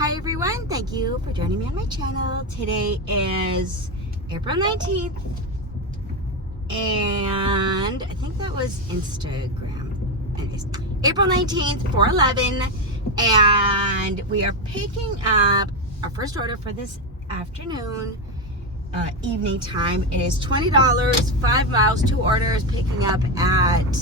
Hi everyone, thank you for joining me on my channel. Today is April 19th and I think that was Instagram. Anyways, April 19th, 4/11, and we are picking up our first order for this afternoon, evening time. It is $20, 5 miles, 2 orders, picking up at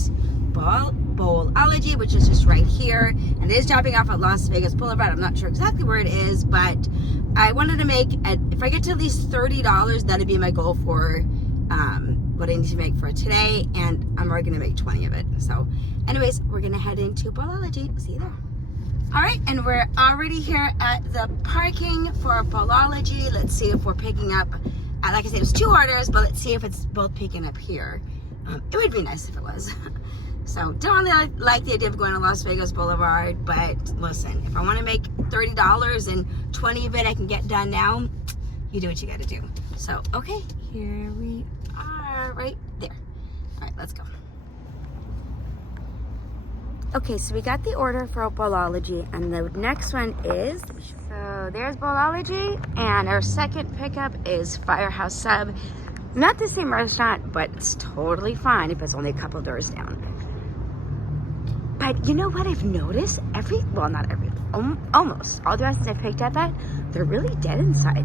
Bowlology, which is just right here, and it is dropping off at Las Vegas Boulevard. I'm not sure exactly where it is, but I wanted to make, if I get to at least $30, that'd be my goal for what I need to make for today, and I'm already gonna make 20 of it. So anyways, we're gonna head into Bowlology. See you there. All right, and we're already here at the parking for Bowlology. Let's see if we're picking up, like I said, it was 2 orders, but let's see if it's both picking up here. It would be nice if it was. So don't really like the idea of going to Las Vegas Boulevard, but listen, if I want to make $30 and 20 of it I can get done now, you do what you got to do. So, okay, here we are right there. All right, let's go. Okay, so we got the order for Bowlology, and the next one is, so there's Bowlology, and our second pickup is Firehouse Sub. Not the same restaurant, but it's totally fine if it's only a couple doors down. But you know what I've noticed? Almost all the restaurants I picked up at, they're really dead inside.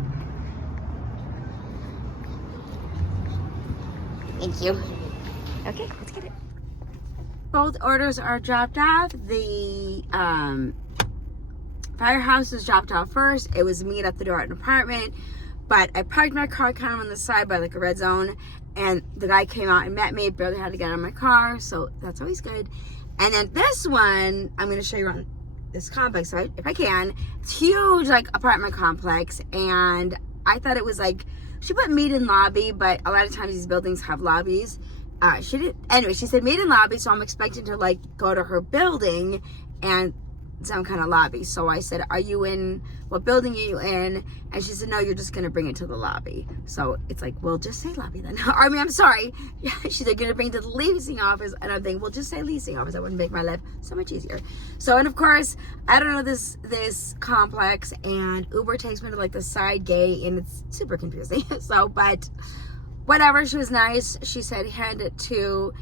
Thank you. Okay, let's get it. Both orders are dropped off. The Firehouse was dropped off first. It was meet at the door at an apartment, but I parked my car kind of on the side by like a red zone, and the guy came out and met me. Barely had to get out of my car, so that's always good. And then this one, I'm going to show you around this complex, right, if I can. It's huge, like, apartment complex, and I thought it was like, she put meet in lobby, but a lot of times these buildings have lobbies. She didn't, anyway, she said meet in lobby, so I'm expecting to, like, go to her building and some kind of lobby. So I said, are you in, what building are you in? And she said, no, you're just going to bring it to the lobby. So it's like, well, just say lobby then. I mean, I'm sorry. She's like, going to bring it to the leasing office. And I'm thinking, well, just say leasing office. That wouldn't make my life so much easier. So, and of course, I don't know this complex, and Uber takes me to like the side gate, and it's super confusing. So, but whatever, she was nice. She said, hand it to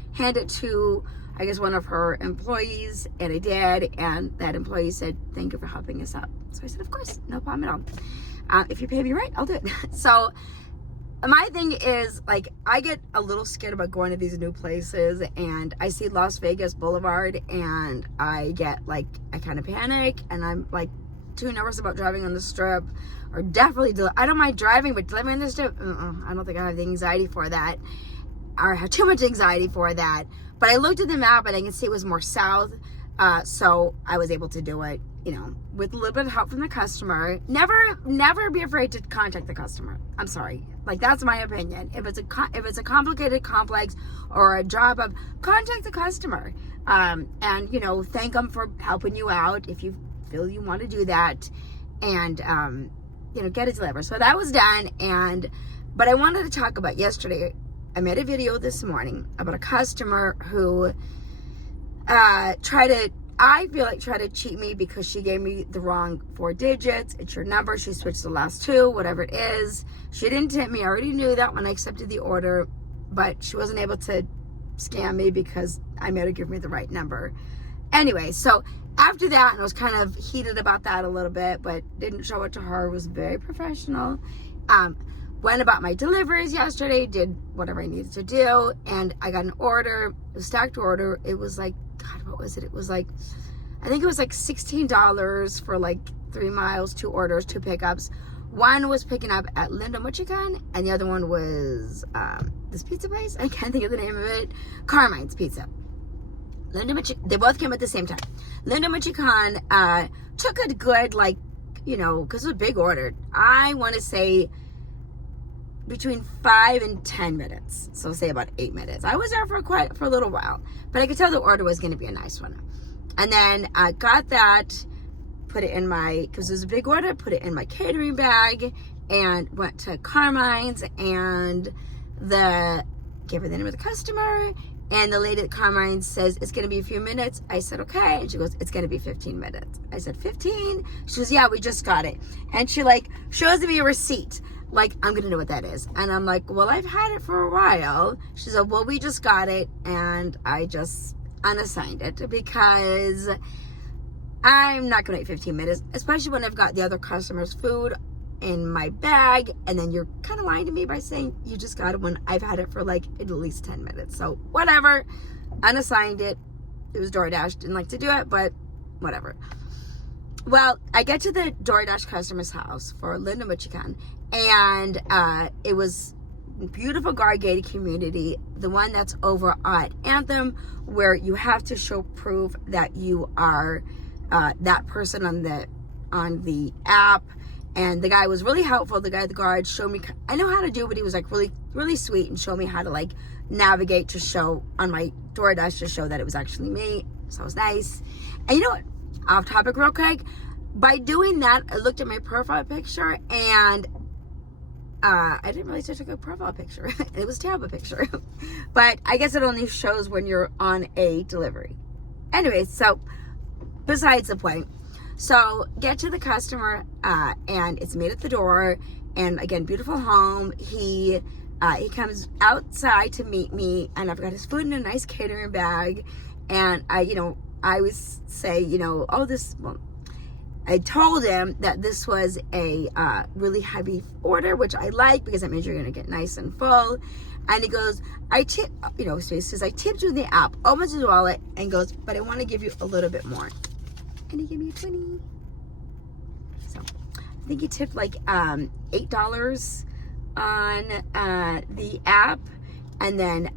I guess one of her employees, and I did, and that employee said, thank you for helping us out. So I said, of course, no problem at all. If you pay me right, I'll do it. So my thing is, like, I get a little scared about going to these new places, and I see Las Vegas Boulevard, and I get, like, I kind of panic, and I'm, like, too nervous about driving on the strip, or definitely, I don't mind driving, but living on the strip, I don't think I have the anxiety for that, or have too much anxiety for that. But I looked at the map and I can see it was more south, so I was able to do it, you know, with a little bit of help from the customer. Never be afraid to contact the customer. I'm sorry, like, that's my opinion. If it's a complicated complex or a job, of contact the customer, and you know, thank them for helping you out if you feel you want to do that, and you know, get it delivered. So that was done, but I wanted to talk about yesterday. I made a video this morning about a customer who tried to cheat me because she gave me the wrong 4 digits. It's your number. She switched the last 2, whatever it is. She didn't tip me. I already knew that when I accepted the order, but she wasn't able to scam me because I made her give me the right number. Anyway, so after that, and I was kind of heated about that a little bit, but didn't show it to her, was very professional. Went about my deliveries yesterday, did whatever I needed to do, and I got an order, a stacked order. It was like, God, what was it? It was like, I think it was like $16 for like 3 miles, 2 orders, 2 pickups. One was picking up at Linda Michigan, and the other one was this pizza place. I can't think of the name of it. Carmine's Pizza. Linda Michigan, they both came at the same time. Linda Michigan took a good, like, you know, because it was a big order. I want to say between 5 and 10 minutes. So say about 8 minutes. I was there for a little while, but I could tell the order was going to be a nice one. And then I got that, put it in because it was a big order, put it in my catering bag, and went to Carmine's, and gave her the name of the customer, And the lady at Carmine says, it's going to be a few minutes. I said, okay. And she goes, it's going to be 15 minutes. I said, 15? She goes, yeah, we just got it. And she like shows me a receipt. Like, I'm going to know what that is. And I'm like, well, I've had it for a while. She said, well, we just got it. And I just unassigned it because I'm not going to wait 15 minutes, especially when I've got the other customer's food in my bag. And then you're kind of lying to me by saying you just got it when I've had it for like at least 10 minutes. So whatever, unassigned it. It was DoorDash. Didn't like to do it, but whatever. Well, I get to the DoorDash customer's house for Linda, Michigan, and it was beautiful guard-gated community, the one that's over at Anthem, where you have to show proof that you are that person on the app. And the guy was really helpful. The guy at the guard showed me, I know how to do it, but he was like really, really sweet and showed me how to like navigate to show on my DoorDash to show that it was actually me. So it was nice. And you know what? Off topic real quick. By doing that, I looked at my profile picture and I didn't realize I took a profile picture. It was a terrible picture. But I guess it only shows when you're on a delivery. Anyway, so besides the point. So get to the customer and it's made at the door. And again, beautiful home. He comes outside to meet me and I've got his food in a nice catering bag. And I always say, I told him that this was a really heavy order, which I like because that means you're going to get nice and full. And he goes, so he says, I tipped you in the app, opens his wallet and goes, but I want to give you a little bit more. And he gave me a 20. So I think he tipped like $8 on the app and then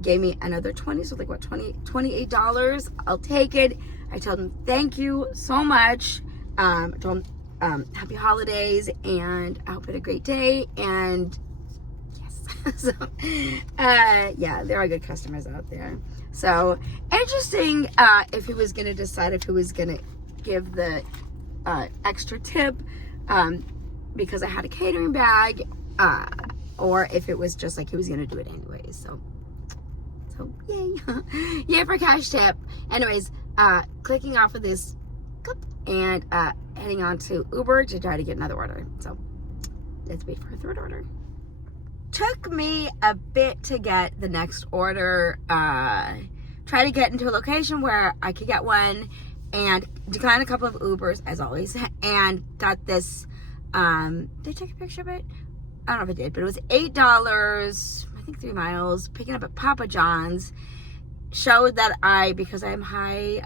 gave me another 20. So like what, $28. I'll take it. I told him, thank you so much. I told him, happy holidays and I hope you had a great day. And yes, so, yeah, there are good customers out there. So interesting if he was going to decide if he was going to give the extra tip because I had a catering bag or if it was just like he was going to do it anyways. So yay. Yay for cash tip. Anyways, clicking off of this and heading on to Uber to try to get another order. So let's wait for a third order. Took me a bit to get the next order. Try to get into a location where I could get one and declined a couple of Ubers as always and got this did I take a picture of it? I don't know if I did, but it was $8, I think 3 miles, picking up at Papa John's. Showed that because I'm high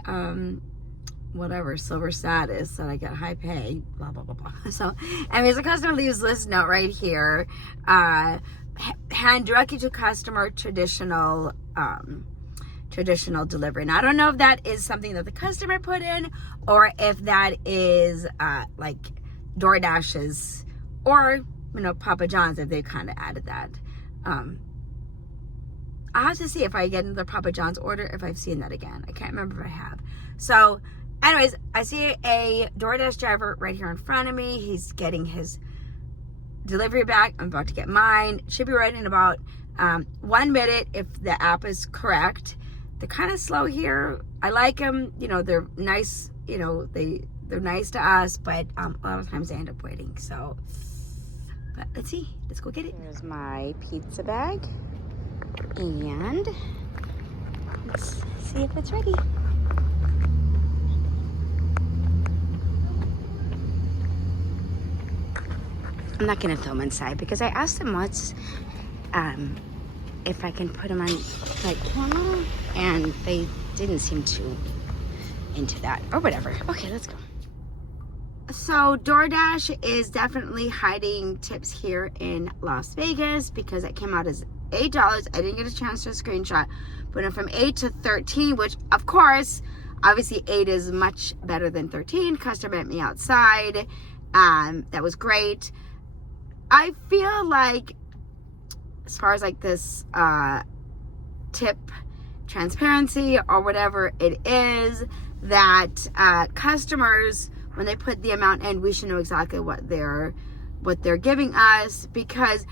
silver status, that I get high pay, blah blah blah blah. So anyways, the customer leaves this note right here, hand directly to customer, traditional delivery. Now I don't know if that is something that the customer put in or if that is like DoorDash's or Papa John's, if they kind of added that. I'll have to see if I get another Papa John's order, if I've seen that again. I can't remember if I have. So anyways, I see a DoorDash driver right here in front of me. He's getting his delivery bag. I'm about to get mine. Should be right in about 1 minute if the app is correct. They're kind of slow here. I like them. They're nice. They're nice to us, but a lot of times they end up waiting. So, but let's see. Let's go get it. Here's my pizza bag. And let's see if it's ready. I'm not going to film inside because I asked them once if I can put them on like camera and they didn't seem too into that or whatever. Okay, let's go. So DoorDash is definitely hiding tips here in Las Vegas because it came out as $8. I didn't get a chance to screenshot, but it went from 8 to 13, which of course, obviously 8 is much better than 13. Customer met me outside. That was great. I feel like as far as like this tip transparency or whatever it is, that customers, when they put the amount in, we should know exactly what they're giving us, because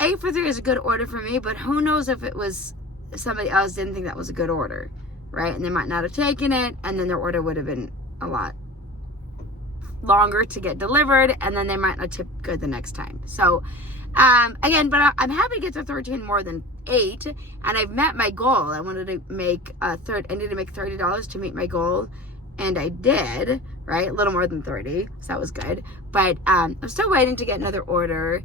8 for 3 is a good order for me, but who knows if it was somebody else didn't think that was a good order, right? And they might not have taken it, and then their order would have been a lot longer to get delivered, and then they might not tip good the next time. So again, but I'm happy to get to 13 more than 8, and I've met my goal. I wanted to make I needed to make $30 to meet my goal, and I did, right? A little more than 30, so that was good. But I'm still waiting to get another order.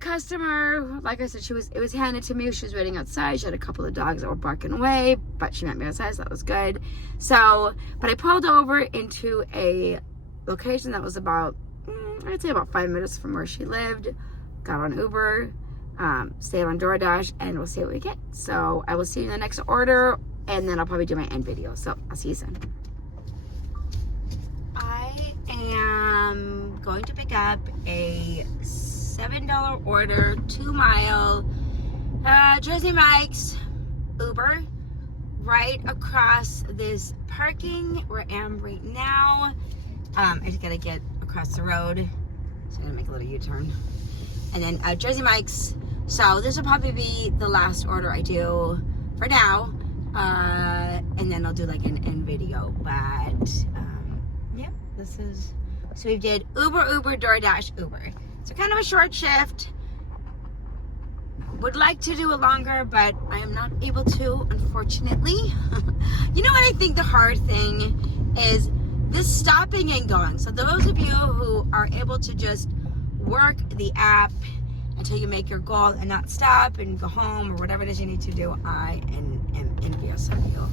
Customer, like I said, it was handed to me. She was waiting outside. She had a couple of dogs that were barking away, but she met me outside, so that was good. So, but I pulled over into a location that was about, I'd say about 5 minutes from where she lived. Got on Uber, stayed on DoorDash, and we'll see what we get. So I will see you in the next order, and then I'll probably do my end video. So I'll see you soon. I am going to pick up a $7 order, 2-mile, Jersey Mike's Uber right across this parking where I am right now. I just gotta get across the road, so I'm gonna make a little U-turn. And then Jersey Mike's. So this will probably be the last order I do for now, and then I'll do like an end video. But yeah, this is, so we did Uber, DoorDash, Uber. So kind of a short shift. Would like to do it longer, but I am not able to, unfortunately. You know what I think the hard thing is? This stopping and going. So those of you who are able to just work the app until you make your goal and not stop and go home or whatever it is you need to do, I am envious of you.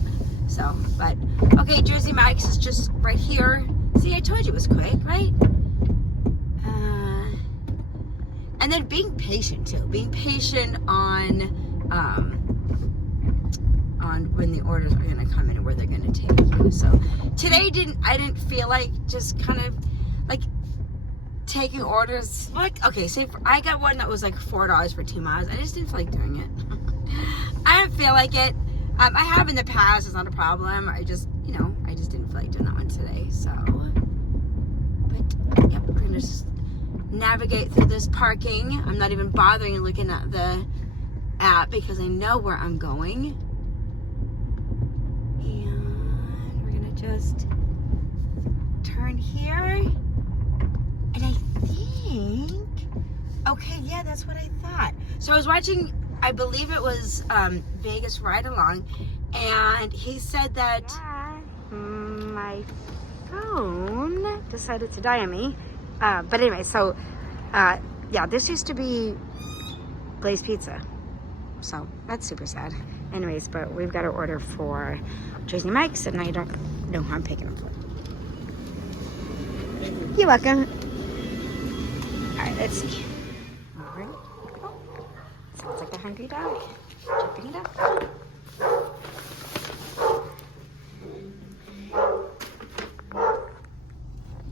So, but, okay, Jersey Mike's is just right here. See, I told you it was quick, right? And then being patient too. Being patient on when the orders are gonna come in and where they're gonna take you. So today I didn't feel like just kind of like taking orders. Like, okay, say I got one that was like $4 for 2 miles. I just didn't feel like doing it. I didn't feel like it. I have in the past, it's not a problem. I just didn't feel like doing that one today. So, but yeah, we're gonna just navigate through this parking. I'm not even bothering looking at the app because I know where I'm going. And we're gonna just turn here. And I think, okay, yeah, that's what I thought. So I was watching, I believe it was Vegas Ride Along, and he said that my phone decided to die on me. But anyway, so, yeah, this used to be Blaze Pizza. So that's super sad. Anyways, but we've got an order for Jersey Mike's, and I don't know who I'm picking up for. You're welcome. All right, let's see. All right. Oh, sounds like a hungry dog. Jumping it up.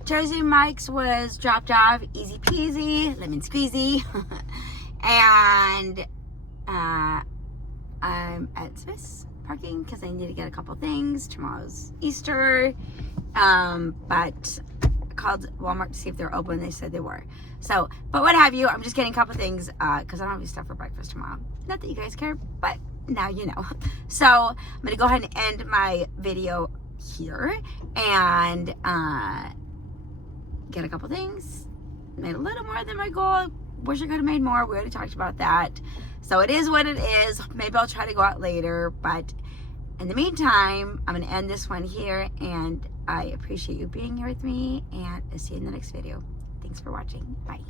Jersey Mike's was dropped off, easy peasy, lemon squeezy. And I'm at Swiss parking because I need to get a couple things. Tomorrow's Easter. But I called Walmart to see if they're open. They said they were. So, but what have you, I'm just getting a couple things because I don't have any stuff for breakfast tomorrow. Not that you guys care, but now you know. So I'm going to go ahead and end my video here and get a couple things. Made a little more than my goal. Wish I could have made more. We already talked about that. So it is what it is. Maybe I'll try to go out later, but in the meantime, I'm going to end this one here, and I appreciate you being here with me, and I'll see you in the next video. Thanks for watching. Bye.